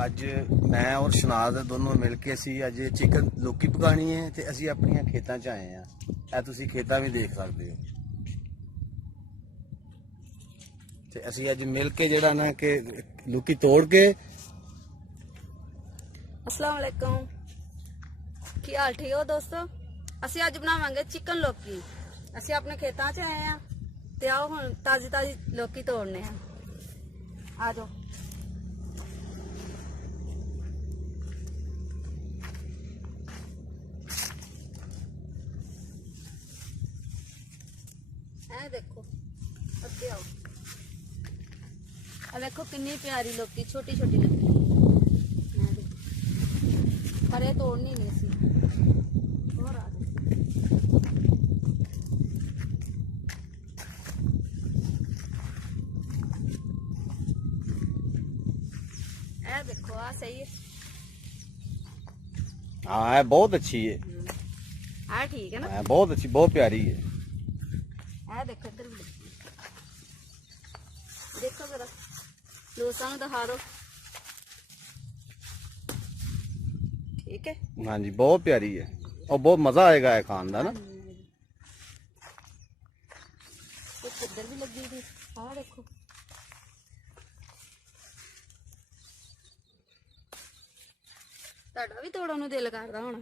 ਅੱਜ मैं और शहनाज दोनों मिल के असी अज चिकन लोकी पकानी है तो असी अपन खेतों च आए हैं। यह तुम खेता भी देख सकते हो। तो असी अज मिल के जड़ा ना कि लोकी तोड़ के। अस्सलाम वालेकुम, की हाल ठीक हो दोस्तों। असी अज बनावांगे चिकन लोकी। असी अपने खेतों च आए हैं ते आओ हुण ताजी ताजी लोकी तोड़ने हैं। आ जाओ। देखो अगे आओ। देखो कितनी प्यारी लोकी, छोटी छोटी लोकी। पर ये तोड़नी नहीं सी। और आ जाओ। ए देखो आ सही है। हाँ बहुत अच्छी है। हाँ ठीक है ना, बहुत अच्छी, बहुत प्यारी है। देखो इधर भी देखो जरा, दोस्तों दिखा दो। ठीक है। हाँ जी बहुत प्यारी है और बहुत मजा आएगा है खान का ना। कुछ इधर भी लगी थी। हाँ देखो ਤੁਹਾਡਾ ਵੀ ਤੋੜਨ ਨੂੰ ਦਿਲ ਕਰਦਾ ਹੁਣ,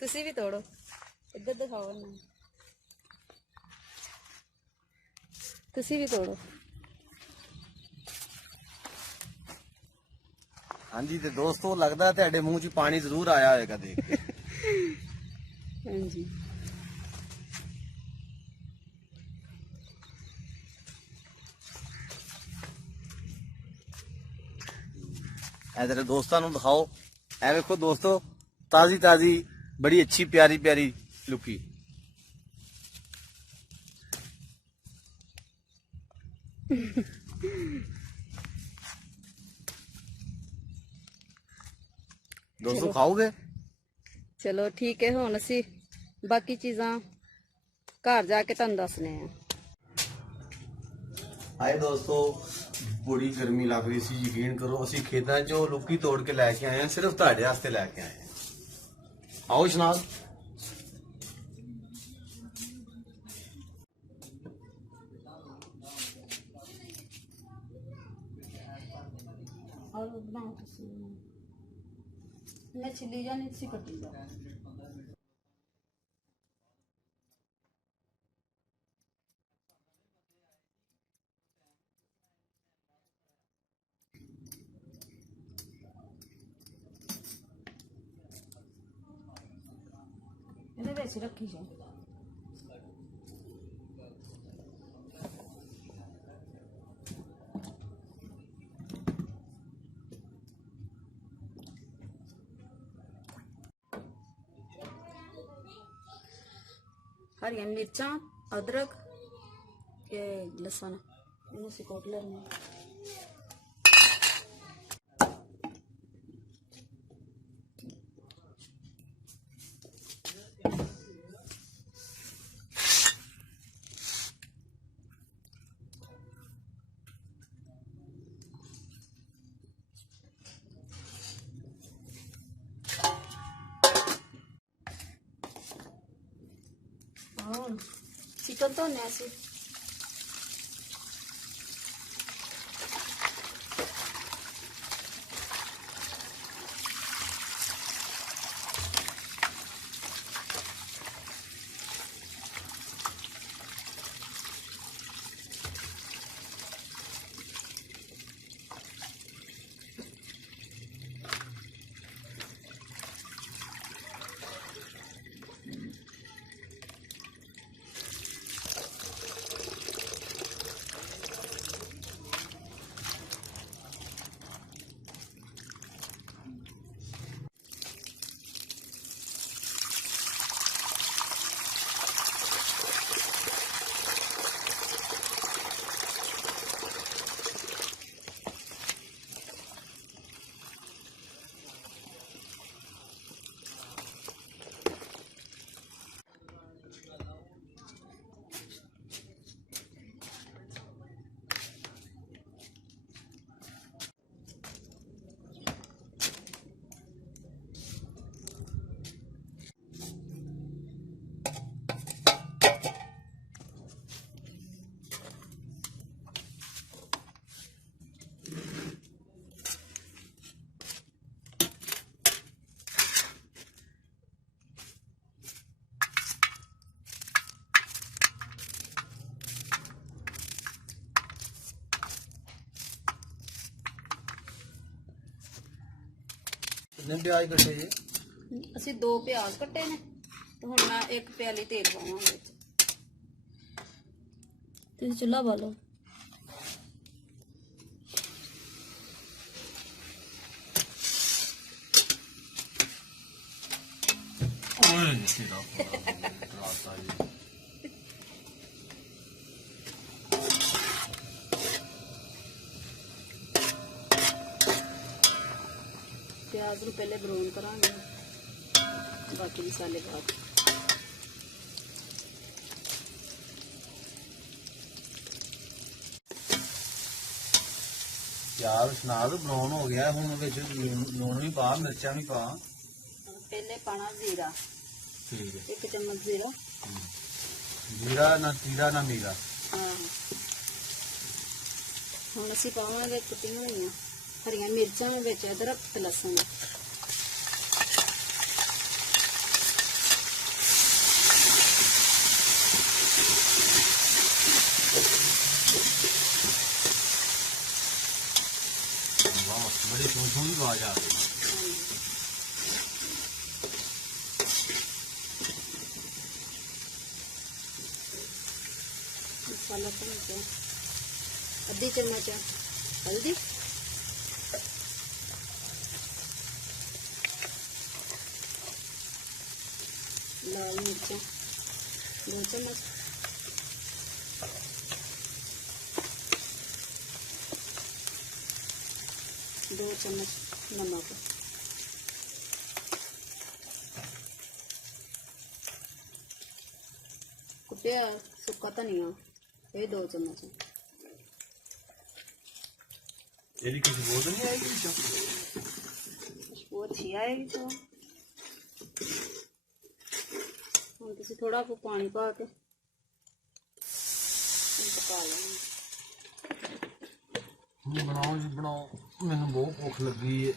ਤੁਸੀਂ ਵੀ ਤੋੜੋ। ਇੱਧਰ ਦਿਖਾਓ ਨਾ, ਤੁਸੀਂ ਵੀ ਤੋੜੋ। हाँ जी तो दोस्तों लगता है तेरे मुंह च पानी जरूर आया होगा देख के। हाँ जी तेरे दोस्तों को दिखाओ। ऐ देखो दोस्तों ताजी ताजी बड़ी अच्छी प्यारी प्यारी लुकी। दोस्तों खाओगे? चलो ठीक है, हुण असी बाकी चीज़ां घर जाके तुहानूं दसने हैं। हाय दोस्तों बड़ी गर्मी लग रही सी, यकीन करो असी खेतों चो लुकी तोड़ के लैके आए हैं, सिर्फ तुहाडे वास्ते लैके आए हैं। आओ शहनाज। और बनाओ तुसीं। मैं छिली जानी, तुसीं कट्टी जाओ। ਇਹਦੇ ਵਿੱਚ ਰੱਖੀ ਜਾਓ। हरियां मिर्चां, अदरक के लसन इन्हें सिकोट लेने। चिकन तो ऐसे ਕਿੰਨੇ ਪਿਆਜ਼ ਕੱਟੇ ਜੇ? ਅਸੀਂ 2 ਪਿਆਜ਼ ਕੱਟੇ ਨੇ ਤੇ ਹੁਣ ਮੈਂ 1 ਪਿਆਲੀ ਤੇਲ ਪਾਵਾਂਗੇ ਵਿੱਚ। ਤੁਸੀਂ ਚੁੱਲ੍ਹਾ ਬਾਲੋ। ਓਏ ਨੀ ਰਾਤਾ ਜੀ। प्याज ਨੂੰ ਪਹਿਲੇ ਬਰਾਊਨ ਕਰਾਂਗੇ, ਬਾਕੀ ਮਸਾਲੇ ਪਾ ਕੇ। ਪਿਆਜ਼ ਸ਼ਨਾਜ਼ ਬਰਾਊਨ ਹੋ ਗਿਆ, ਹੁਣ ਵਿੱਚ ਲੂਣ ਵੀ ਪਾ, ਮਿਰਚਾਂ ਵੀ ਪਾ। ਪਹਿਲੇ ਪਾਣਾ ਜ਼ੀਰਾ। ਠੀਕ ਹੈ। 1 ਚਮਚ ਜ਼ੀਰਾ। ਜੀਰਾ ਨਾ ਤੀਰਾ ਨਾ ਮੀਰਾ। ਹਾਂ। ਹੁਣ ਅਸੀਂ ਪਾਵਾਂਗੇ ਕੁੱਟੀਆਂ ਹੋਈਆਂ ਹਰੀਆਂ ਮਿਰਚਾਂ ਵਿੱਚ ਅਦਰਕ ਤੇ ਲਸਣ। ਵਾਹ, ਬੜੀ ਸੋਹਣੀ ਆਵਾਜ਼ ਆ ਰਹੀ ਹੈ। मसाला चमच, आधी चम्मच हल्दी, लाल मिर्च 2 चम्मच, दो चम्मच नमक, कुटिया सुक्का धनिया ये 2 चम्मच। ਇਹਦੀ ਖੁਸ਼ਬੂ ਤਾਂ ਨਹੀਂ ਆਏਗੀ ਵਿੱਚੋਂ? खुशबू अच्छी आएगी तो हम तुसी थोड़ा को पानी पा के पका लेंगे। बनाओ जी बनाओ, मैंने बहुत भूख लगी है।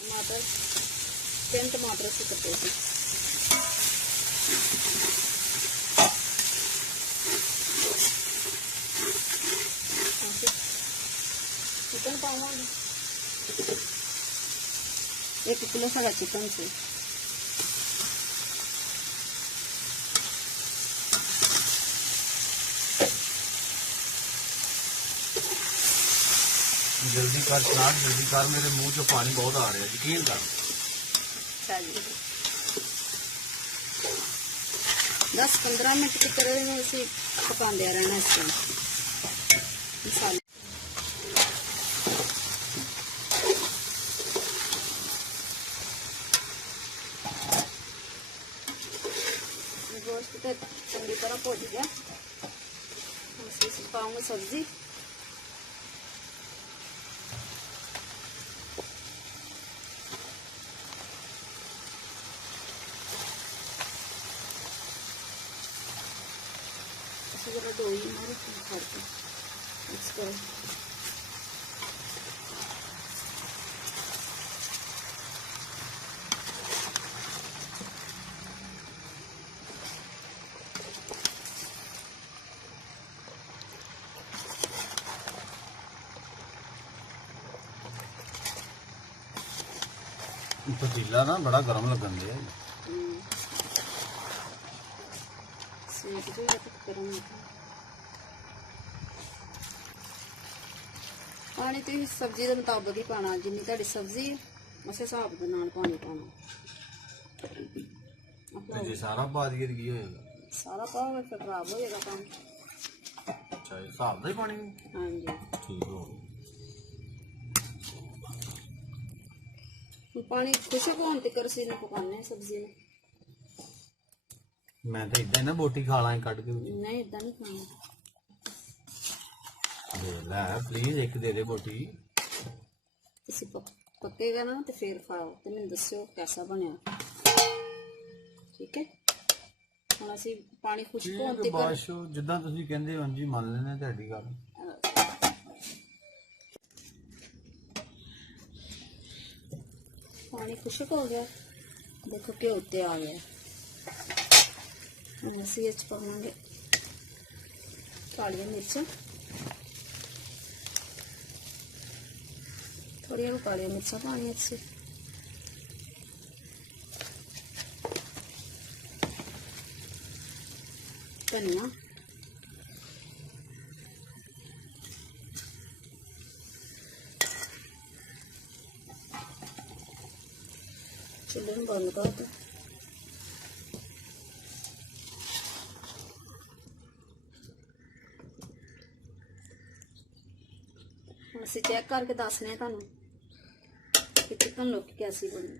टमाटर 3 टमाटर से कटे थे। चिकन पावांगे 1 किलो सारा चिकन से। जल्दी कर शनाज, जल्दी कर, मेरे मुंह से पानी बहुत आ रहा है, यकीन कर। अच्छा जी 10-15 मिनट की तरह उसे पकाते रहना इसको। मसाले गोश्त तो चंगी तरह भुज गया। इसमें पाऊंगा सब्जी। जरा डोई मारो करके मिक्स करो। पतीला ना बड़ा गर्म लगन दे। सेक जो है तो गर्म होता है। पानी तो सब्जी के मुताबिक ही पाना, जिन्नी तुहाडी सब्जी उस हिसाब के नाल पानी पाना। जे सारा पा दिए तो की होएगा? सारा पाओगे फिर खराब हो जाएगा पानी। अच्छा, ये हिसाब दा ही पानी? हाँ जी। ठीक हो। पानी खुशक होने तक असीं इन्हूं पकाने सब्जी में। मैं तो इदा ना बोटी खा ला कट के। नहीं इदा नहीं खाना। दे लै प्लीज, एक दे दे बोटी। तुसीं पकेगा ना तो फिर खाओ तो मैनूं दस्सिओ कैसा बनया। ठीक है, ਹੁਣ ਅਸੀਂ ਪਾਣੀ ਖੁਸ਼ਕ ਹੋਣ ਤੱਕ ਬਾਸ਼ੋ ਜਿੱਦਾਂ ਤੁਸੀਂ ਕਹਿੰਦੇ ਹੋ ਜੀ ਮੰਨ ਲੈਣੇ ਤੁਹਾਡੀ ਗੱਲ। पानी खुशक हो गया, देखो घ्यो उत्ते आ गया। हम असी पावांगे कालियां मिर्चां थोड़ी काली मिर्चा पानी अच्छी धनिया चूल्हे में बंद कर दो। ਅਸੀਂ ਚੈੱਕ ਕਰਕੇ ਦੱਸਨੇ ਆ ਤੁਹਾਨੂੰ ਕਿ ਚਿਕਨ ਲੋਕੀ ਕੈਸੀ ਬਣੀ।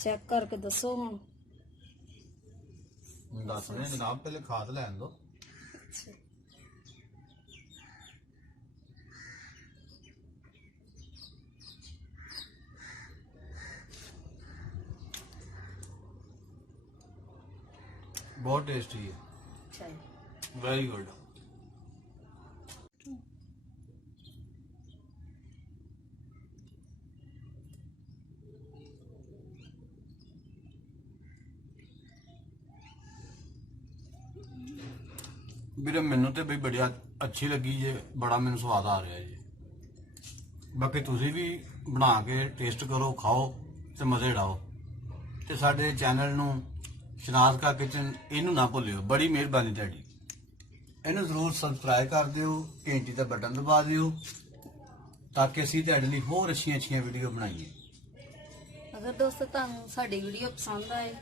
चेक करके दसो हम दस रहे जनाब पहले खाद लैन दो। बहुत टेस्टी है, वेरी गुड। ਵੀਰੇ ਮੈਨੂੰ ਤੇ ਬਈ ਬੜੀ ਅੱਛੀ ਲੱਗੀ ਜੇ, ਬੜਾ ਮੈਨੂੰ ਸਵਾਦ ਆ ਰਿਹਾ ਜੀ। ਬਾਕੀ ਤੁਸੀਂ ਵੀ ਬਣਾ ਕੇ ਟੇਸਟ ਕਰੋ, ਖਾਓ ਤੇ ਮਜ਼ੇ ਲਓ। ਤੇ ਸਾਡੇ ਚੈਨਲ ਨੂੰ ਸ਼ਨਾਜ਼ ਕਾ ਕਿਚਨ ਇਹਨੂੰ ਨਾ ਭੁੱਲਿਓ, ਬੜੀ ਮਿਹਰਬਾਨੀ ਤੁਹਾਡੀ। ਇਹਨੂੰ ਜ਼ਰੂਰ ਸਬਸਕ੍ਰਾਈਬ ਕਰ ਦਿਓ, ਘੰਟੀ ਦਾ ਬਟਨ ਦਬਾ ਦਿਓ ਤਾਂ ਕਿ ਅਸੀਂ ਤੁਹਾਡੇ ਲਈ ਹੋਰ ਅੱਛੀਆਂ ਵੀਡੀਓ ਬਣਾਈਏ। ਅਗਰ ਦੋਸਤੋ ਤੁਹਾਨੂੰ ਸਾਡੀ ਵੀਡੀਓ ਪਸੰਦ ਆਏ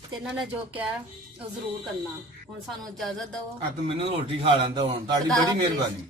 ਤੇ ਇਹਨਾਂ ਨੇ ਜੋ ਕਿਹਾ ਉਹ ਜ਼ਰੂਰ ਕਰਨਾ। ਹੁਣ ਸਾਨੂੰ ਇਜਾਜ਼ਤ ਦਿਓ। ਆ ਤੂੰ ਮੈਨੂੰ ਰੋਟੀ ਖਾ ਲੈਂਦਾ ਹੁਣ, ਤੁਹਾਡੀ ਬੜੀ ਮਿਹਰਬਾਨੀ।